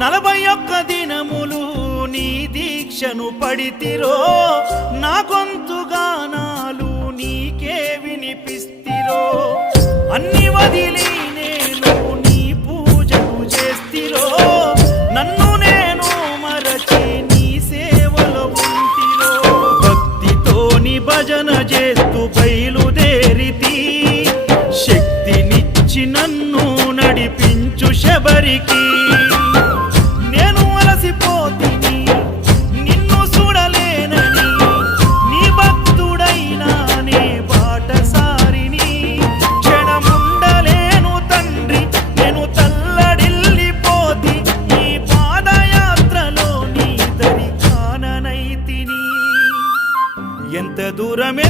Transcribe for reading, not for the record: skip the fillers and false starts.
41 దినములు నీ దీక్షను పడితిరో, నా గొంతు గానాలు నీకే వినిపిస్తిరో. అన్ని వదిలి నేను నీ పూజలు చేస్తిరో, నన్ను నేను మరచి నీ సేవలో ఉంటిరో. భక్తితోని భజన చేస్తూ బయలుదేరితి, శక్తినిచ్చి నన్ను నడిపించు శబరికి. నేను అలసిపోతిని నిన్ను చూడలేనని, నీ భక్తుడైనా నే బాటసారిని. క్షణముండలేను తండ్రి నేను తల్లడిల్లిపోతి, ఈ పాదయాత్రలో నీ దరి కాననైతిని. ఎంత దూరం